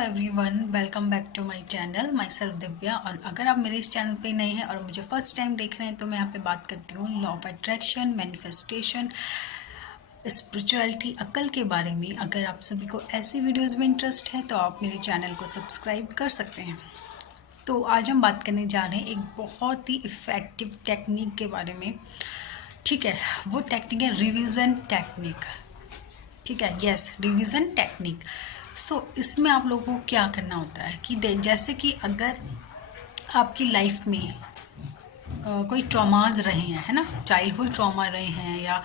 Everyone, welcome back to my channel. Myself Divya. और अगर आप मेरे इस चैनल पे नए हैं और मुझे फर्स्ट टाइम देख रहे हैं तो मैं यहाँ पे बात करती हूँ law of attraction, manifestation, spirituality, अक्ल के बारे में। अगर आप सभी को ऐसी वीडियोज़ में इंटरेस्ट है तो आप मेरे चैनल को सब्सक्राइब कर सकते हैं। तो आज हम बात करने जा रहे हैं एक बहुत ही इफ़ेक्टिव टेक्निक के बारे में। ठीक है, वो टेक्निक है रिवीजन टेक्निक। ठीक है, यस, रिवीजन टेक्निक। सो इसमें आप लोगों को क्या करना होता है कि जैसे कि अगर आपकी लाइफ में कोई ट्रॉमाज रहे हैं, है ना, चाइल्डहुड ट्रॉमा रहे हैं, या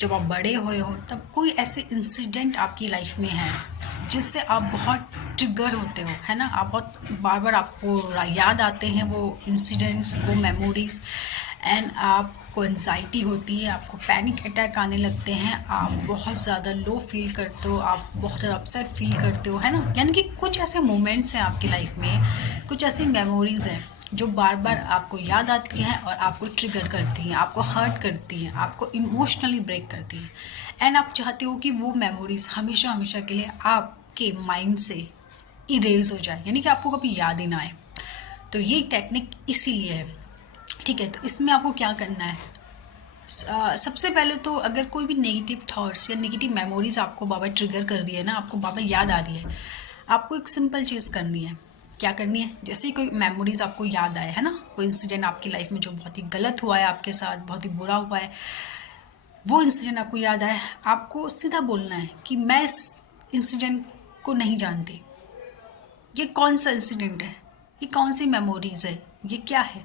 जब आप बड़े हुए हो तब कोई ऐसे इंसिडेंट आपकी लाइफ में है जिससे आप बहुत ट्रिगर होते हो, है ना, आप बहुत बार बार आपको याद आते हैं वो इंसिडेंट्स, वो मेमोरीज, एंड आपको एंजाइटी होती है, आपको पैनिक अटैक आने लगते हैं, आप बहुत ज़्यादा लो फील करते हो, आप बहुत ज़्यादा अपसेट फील करते हो, है ना। यानी कि कुछ ऐसे मोमेंट्स हैं आपकी लाइफ में, कुछ ऐसी मेमोरीज हैं जो बार बार आपको याद आती हैं और आपको ट्रिगर करती हैं, आपको हर्ट करती हैं, आपको इमोशनली ब्रेक करती हैं, एंड आप चाहते हो कि वो मेमोरीज हमेशा हमेशा के लिए आपके माइंड से इरेज हो जाए, यानी कि आपको कभी याद ही ना आए। तो ये टेक्निक इसीलिए है। ठीक है, तो इसमें आपको क्या करना है, सबसे पहले तो अगर कोई भी नेगेटिव थॉट्स या नेगेटिव मेमोरीज आपको बाबा ट्रिगर कर रही है ना, आपको बाबा याद आ रही है, आपको एक सिंपल चीज़ करनी है। क्या करनी है? जैसे ही कोई मेमोरीज आपको याद आए, है ना, कोई इंसिडेंट आपकी लाइफ में जो बहुत ही गलत हुआ है, आपके साथ बहुत ही बुरा हुआ है, वो इंसिडेंट आपको याद आए, आपको सीधा बोलना है कि मैं इस इंसिडेंट को नहीं जानती। ये कौन सा इंसिडेंट है, ये कौन सी मेमोरीज है, ये क्या है,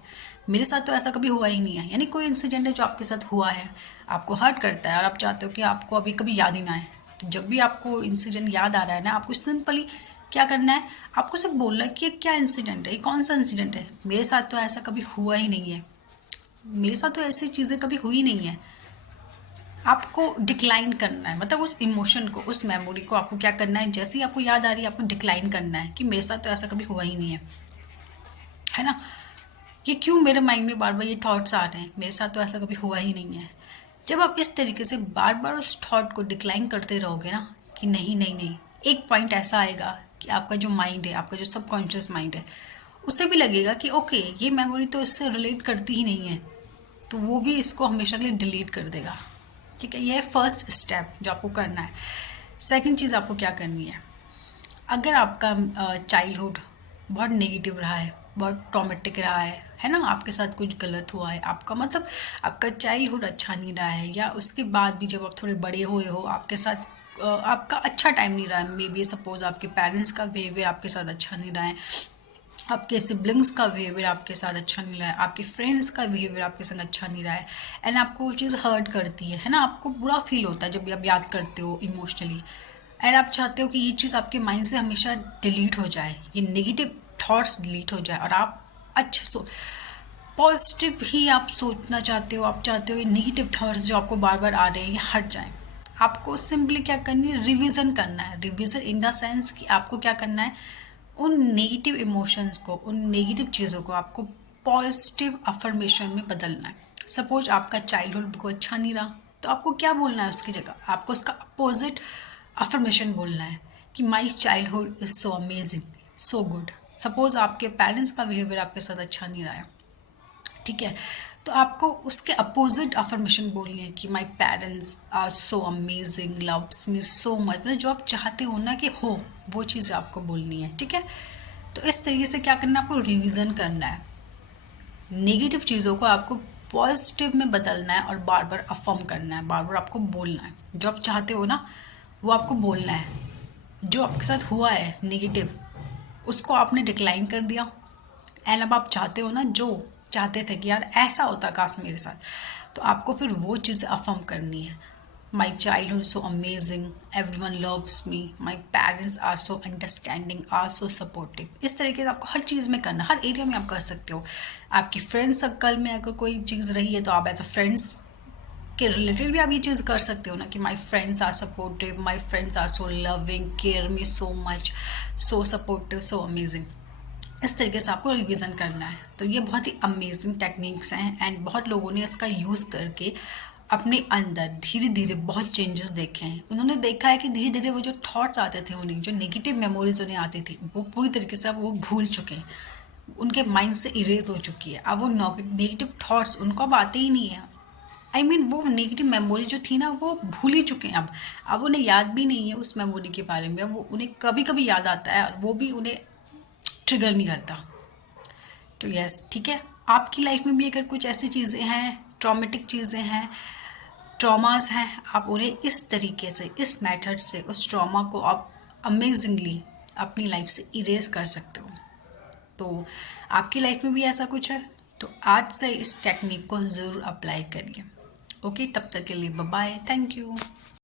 मेरे साथ तो ऐसा कभी हुआ ही नहीं है। यानी कोई इंसिडेंट है जो आपके साथ हुआ है, आपको हर्ट करता है और आप चाहते हो कि आपको अभी कभी याद ही ना आए। तो जब भी आपको इंसिडेंट याद आ रहा है ना, आपको सिंपली क्या करना है, आपको सिर्फ बोलना है कि ये क्या इंसिडेंट है, ये कौन सा इंसिडेंट है, मेरे साथ तो ऐसा कभी हुआ ही नहीं है, मेरे साथ तो ऐसी चीज़ें कभी हुई नहीं है। आपको डिक्लाइन करना है, मतलब उस इमोशन को, उस मेमोरी को आपको क्या करना है, जैसे ही आपको याद आ रही है आपको डिक्लाइन करना है कि मेरे साथ तो ऐसा कभी हुआ ही नहीं है ना। ये क्यों मेरे माइंड में बार बार ये थॉट्स आ रहे हैं, मेरे साथ तो ऐसा कभी हुआ ही नहीं है। जब आप इस तरीके से बार बार उस थॉट को डिक्लाइन करते रहोगे ना कि नहीं नहीं नहीं, एक पॉइंट ऐसा आएगा कि आपका जो माइंड है, आपका जो सबकॉन्शियस माइंड है, उसे भी लगेगा कि ओके, ये मेमोरी तो इससे रिलेट करती ही नहीं है, तो वो भी इसको हमेशा के लिए डिलीट कर देगा। ठीक है, ये है फर्स्ट स्टेप जो आपको करना है। सेकंड चीज़ आपको क्या करनी है, अगर आपका चाइल्डहुड बहुत नेगेटिव रहा है, बहुत ट्रॉमेटिक रहा है ना, आपके साथ कुछ गलत हुआ है, आपका मतलब आपका चाइल्डहुड अच्छा नहीं रहा है, या उसके बाद भी जब आप थोड़े बड़े हुए हो आपके साथ आपका अच्छा टाइम नहीं रहा है, मे बी सपोज आपके पेरेंट्स का बिहेवियर आपके साथ अच्छा नहीं रहा है, आपके सिबलिंग्स का बिहेवियर आपके साथ अच्छा नहीं रहा है, आपके फ्रेंड्स का बिहेवियर आपके साथ अच्छा नहीं रहा है, एंड आपको वो चीज़ हर्ट करती है ना, आपको बुरा फील होता है जब भी आप याद करते हो इमोशनली, एंड आप चाहते हो कि ये चीज़ आपके माइंड से हमेशा डिलीट हो जाए, ये नेगेटिव थॉट्स डिलीट हो जाए और आप अच्छा पॉजिटिव ही आप सोचना चाहते हो, आप चाहते हो ये नेगेटिव थॉट्स जो आपको बार बार आ रहे हैं ये हट जाएं। आपको सिंपली क्या करनी है, रिवीजन करना है। रिवीजन इन द सेंस कि आपको क्या करना है, उन नेगेटिव इमोशंस को, उन नेगेटिव चीज़ों को आपको पॉजिटिव अफर्मेशन में बदलना है। सपोज आपका चाइल्डहुड को अच्छा नहीं रहा, तो आपको क्या बोलना है उसकी जगह, आपको उसका अपोजिट अफर्मेशन बोलना है कि my childhood is so amazing, so good. Suppose आपके पेरेंट्स का बिहेवियर आपके साथ अच्छा नहीं रहा है, ठीक है, तो आपको उसके अपोजिट अफर्मेशन बोलनी है कि my parents are so amazing, loves me so much, मतलब जो आप चाहते हो ना कि हो, वो चीज़ आपको बोलनी है। ठीक है, तो इस तरीके से क्या करना है, आपको रिवीजन करना है, नेगेटिव चीज़ों को आपको पॉजिटिव में बदलना है और बार बार अफर्म करना है, बार बार आपको बोलना है, जो आप चाहते हो ना वो आपको बोलना है। जो आपके साथ हुआ है नेगेटिव, उसको आपने डिक्लाइन कर दिया, एंड अब आप चाहते हो ना, जो चाहते थे कि यार ऐसा होता काश मेरे साथ, तो आपको फिर वो चीज़ अफर्म करनी है। My childhood so amazing, everyone loves me, my parents are so understanding, are so supportive. इस तरीके से आपको हर चीज़ में करना, हर एरिया में आप कर सकते हो। आपकी फ्रेंड सर्कल में अगर कोई चीज़ रही है तो आप एज अ फ्रेंड्स के रिलेटेड भी आप ये चीज़ कर सकते हो ना कि my friends are supportive, my friends are so loving, care me so much, so supportive, so amazing. इस तरीके से आपको रिवीजन करना है। तो ये बहुत ही अमेजिंग टेक्निक्स हैं, एंड बहुत लोगों ने इसका यूज़ करके अपने अंदर धीरे धीरे बहुत चेंजेस देखे हैं। उन्होंने देखा है कि धीरे धीरे वो जो थॉट्स आते थे उन्हें, जो नेगेटिव मेमोरीज उन्हें आती थी, वो पूरी तरीके से अब वो भूल चुके हैं। उनके माइंड से इरेज हो चुकी है। अब वो नेगेटिव थॉट्स उनको अब आते ही नहीं है। वो नेगेटिव मेमोरी जो थी ना वो भूल ही चुके हैं। अब उन्हें याद भी नहीं है उस मेमोरी के बारे में। वो उन्हें कभी कभी याद आता है और वो भी उन्हें ट्रिगर नहीं करता। तो यस, ठीक है। आपकी लाइफ में भी अगर कुछ ऐसी चीज़ें हैं, ट्रॉमेटिक चीज़ें हैं, ट्रॉमास हैं, आप उन्हें इस तरीके से, इस मेथड से उस ट्रॉमा को आप अमेजिंगली अपनी लाइफ से इरेज कर सकते हो। तो आपकी लाइफ में भी ऐसा कुछ है तो आज से इस टेक्निक को ज़रूर अप्लाई करिए। ओके, तब तक के लिए बाय बाय, थैंक यू।